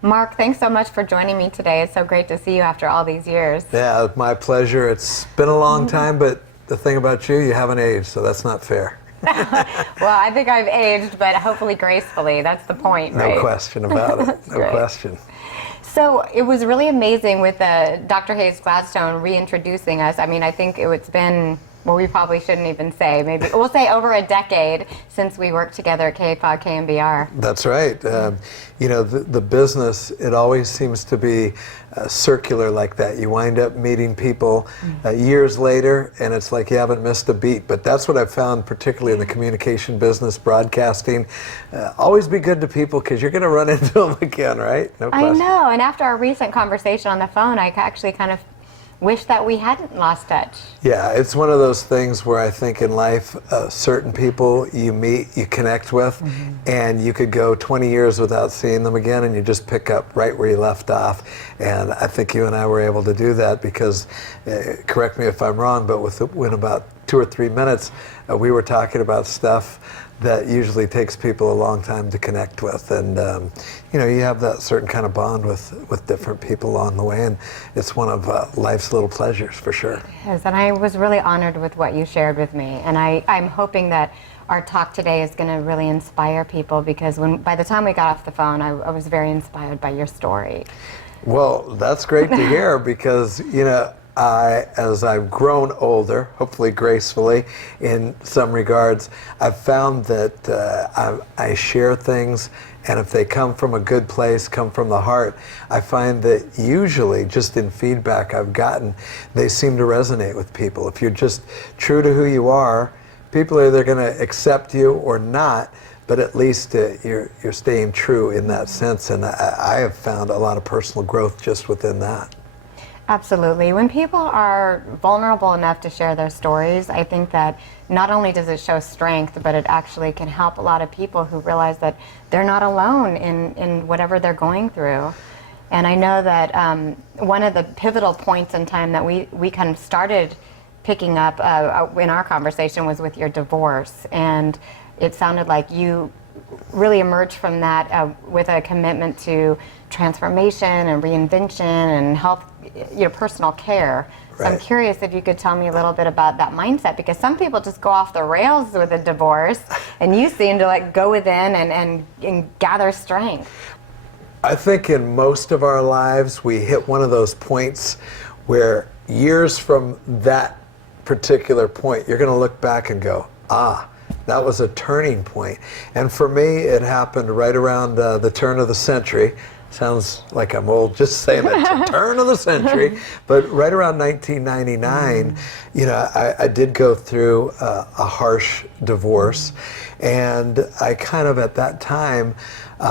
Mark, thanks so much for joining me today. It's so great to see you after all these years. Yeah, my pleasure. It's been a long time, but the thing about you haven't aged, so that's not fair. Well, I think I've aged, but hopefully gracefully. That's the point, right? No question about it. No question. So it was really amazing with Dr. Hayes Gladstone reintroducing us. I mean, I think it's been, well, we probably shouldn't even say, maybe we'll say over a decade since we worked together at KFOG KMBR. That's right. You know, the business, it always seems to be circular like that. You wind up meeting people years later, and it's like you haven't missed a beat. But that's what I've found, particularly in the communication business, broadcasting. Always be good to people, because you're going to run into them again, right? No question. I know, and after our recent conversation on the phone, I actually kind of wish that we hadn't lost touch. Yeah, it's one of those things where I think in life, certain people you meet, you connect with, and you could go 20 years without seeing them again, and you just pick up right where you left off. And I think you and I were able to do that because, correct me if I'm wrong, but within about 2 or 3 minutes, we were talking about stuff that usually takes people a long time to connect with. And you know, you have that certain kind of bond with different people along the way, and it's one of life's little pleasures for sure. Yes, and I was really honored with what you shared with me, and I'm hoping that our talk today is going to really inspire people, because by the time we got off the phone, I was very inspired by your story. Well, that's great to hear, because, you know, as I've grown older, hopefully gracefully in some regards, I've found that I share things, and if they come from a good place, come from the heart, I find that usually, just in feedback I've gotten, they seem to resonate with people. If you're just true to who you are, people are either going to accept you or not, but at least you're staying true in that sense, and I have found a lot of personal growth just within that. Absolutely. When people are vulnerable enough to share their stories, I think that not only does it show strength, but it actually can help a lot of people who realize that they're not alone in whatever they're going through. And I know that one of the pivotal points in time that we kind of started picking up in our conversation was with your divorce. And it sounded like you really emerged from that with a commitment to transformation and reinvention and health, personal care. So Right. I'm curious if you could tell me a little bit about that mindset, because some people just go off the rails with a divorce, and you seem to like go within and gather strength. I think in most of our lives, we hit one of those points where years from that particular point, you're going to look back and go, that was a turning point. And for me, it happened right around the turn of the century. Sounds like I'm old just saying that, turn of the century. But right around 1999, you know, I did go through a harsh divorce. And I kind of, at that time,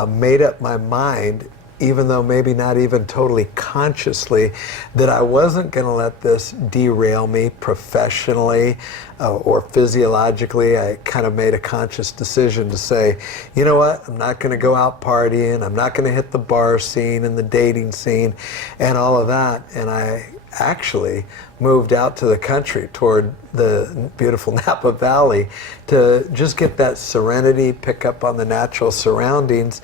made up my mind, even though maybe not even totally consciously, that I wasn't going to let this derail me professionally or physiologically. I kind of made a conscious decision to say, you know what, I'm not going to go out partying, I'm not going to hit the bar scene and the dating scene and all of that. And I actually moved out to the country toward the beautiful Napa Valley to just get that serenity, pick up on the natural surroundings.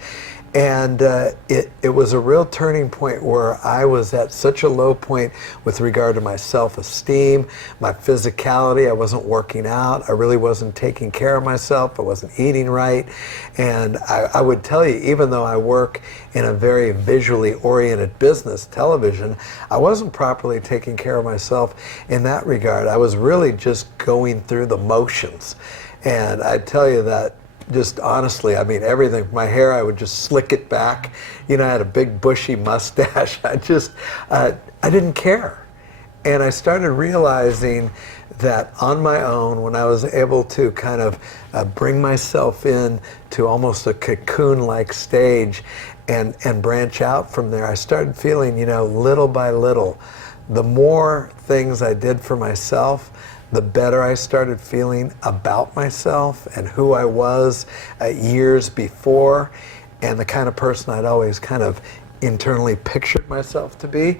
And it was a real turning point where I was at such a low point with regard to my self-esteem, my physicality. I wasn't working out. I really wasn't taking care of myself. I wasn't eating right. And I would tell you, even though I work in a very visually oriented business, television, I wasn't properly taking care of myself in that regard. I was really just going through the motions. And I tell you that, just honestly, I mean, everything. My hair, I would just slick it back. You know, I had a big bushy mustache. I didn't care. And I started realizing that on my own, when I was able to kind of bring myself in to almost a cocoon-like stage and branch out from there, I started feeling, you know, little by little, the more things I did for myself, the better I started feeling about myself and who I was years before, and the kind of person I'd always kind of internally pictured myself to be.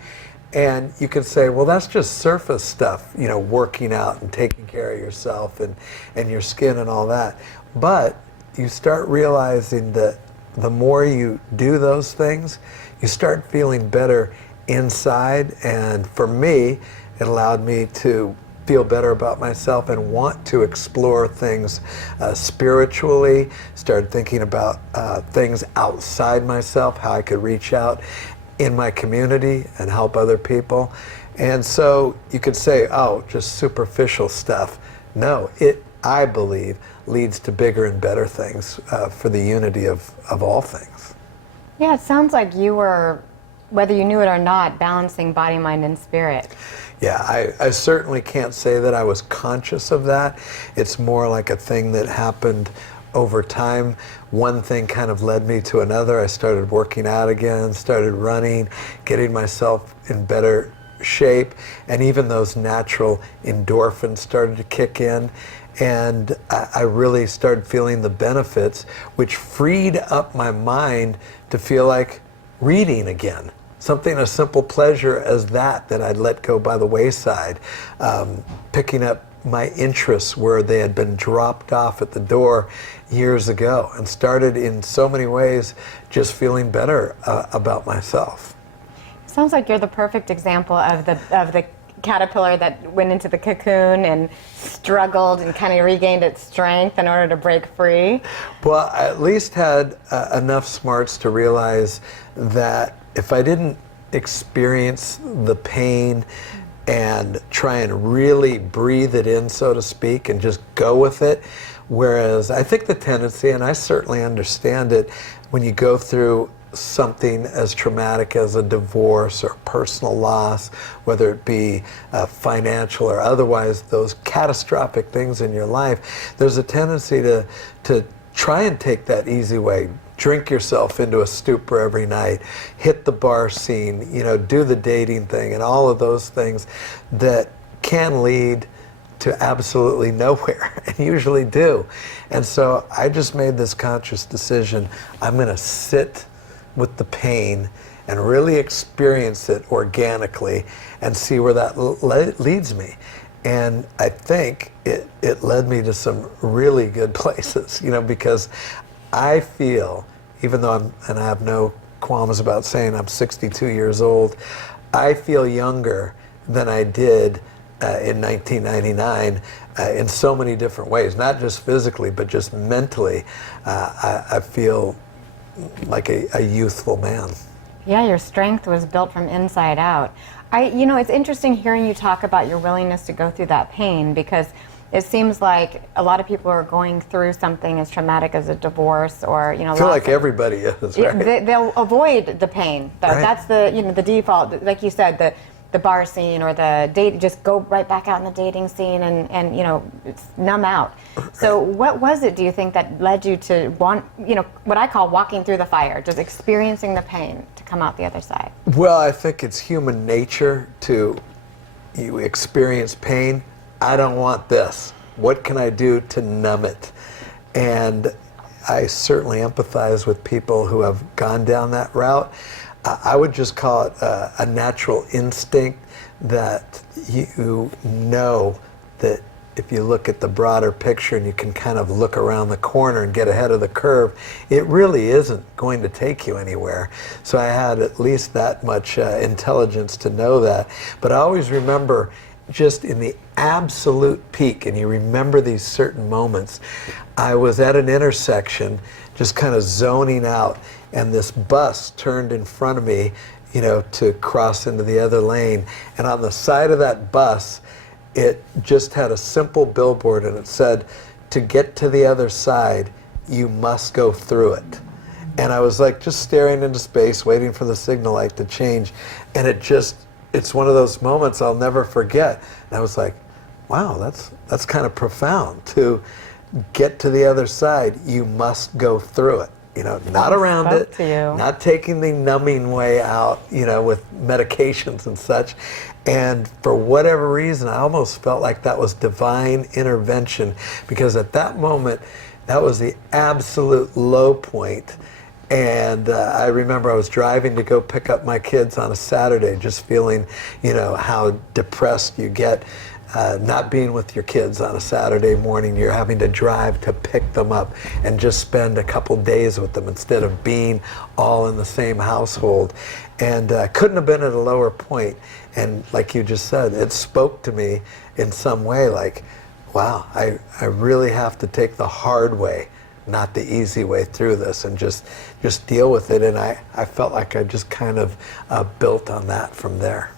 And you could say, well, that's just surface stuff, you know, working out and taking care of yourself and your skin and all that. But you start realizing that the more you do those things, you start feeling better inside. And for me, it allowed me to feel better about myself and want to explore things spiritually, started thinking about things outside myself, how I could reach out in my community and help other people. And so you could say, oh, just superficial stuff. No, it, I believe, leads to bigger and better things for the unity of all things. Yeah, it sounds like you were, whether you knew it or not, balancing body, mind, and spirit. Yeah, I certainly can't say that I was conscious of that. It's more like a thing that happened over time. One thing kind of led me to another. I started working out again, started running, getting myself in better shape, and even those natural endorphins started to kick in. And I really started feeling the benefits, which freed up my mind to feel like reading again. Something as simple pleasure as that I'd let go by the wayside. Picking up my interests where they had been dropped off at the door years ago, and started in so many ways just feeling better about myself. Sounds like you're the perfect example of the caterpillar that went into the cocoon and struggled and kind of regained its strength in order to break free. Well, I at least had enough smarts to realize that if I didn't experience the pain and try and really breathe it in, so to speak, and just go with it, whereas I think the tendency, and I certainly understand it, when you go through something as traumatic as a divorce or personal loss, whether it be financial or otherwise, those catastrophic things in your life, there's a tendency to try and take that easy way. Drink yourself into a stupor every night, hit the bar scene, you know, do the dating thing, and all of those things that can lead to absolutely nowhere, and usually do. And so I just made this conscious decision. I'm going to sit with the pain and really experience it organically and see where that leads me. And I think it led me to some really good places, you know, because I feel, even though and I have no qualms about saying I'm 62 years old, I feel younger than I did in 1999 in so many different ways, not just physically, but just mentally. I feel like a youthful man. Yeah, your strength was built from inside out. You know, it's interesting hearing you talk about your willingness to go through that pain, because it seems like a lot of people are going through something as traumatic as a divorce, or, you know, I feel like everybody is, right? They'll avoid the pain, though. Right. That's the default. Like you said, the bar scene or the date, just go right back out in the dating scene and you know, numb out. So what was it, do you think, that led you to want, you know, what I call walking through the fire, just experiencing the pain to come out the other side? Well, I think it's human nature to experience pain. I don't want this. What can I do to numb it? And I certainly empathize with people who have gone down that route. I would just call it a natural instinct that you know that if you look at the broader picture and you can kind of look around the corner and get ahead of the curve, it really isn't going to take you anywhere. So I had at least that much intelligence to know that. But I always remember, just in the absolute peak, and you remember these certain moments, I was at an intersection just kind of zoning out, and this bus turned in front of me, you know, to cross into the other lane. And on the side of that bus, it just had a simple billboard, and it said, "To get to the other side, you must go through it." And I was like just staring into space, waiting for the signal light to change. And it's one of those moments I'll never forget. And I was like, wow, that's kind of profound. To get to the other side, you must go through it. You know, not around it, not taking the numbing way out, you know, with medications and such. And for whatever reason, I almost felt like that was divine intervention, because at that moment, that was the absolute low point. And I remember I was driving to go pick up my kids on a Saturday, just feeling, you know, how depressed you get not being with your kids on a Saturday morning, you're having to drive to pick them up and just spend a couple days with them instead of being all in the same household. And couldn't have been at a lower point. And like you just said, it spoke to me in some way like, wow, I really have to take the hard way, not the easy way through this, and just deal with it. And I felt like I just kind of built on that from there.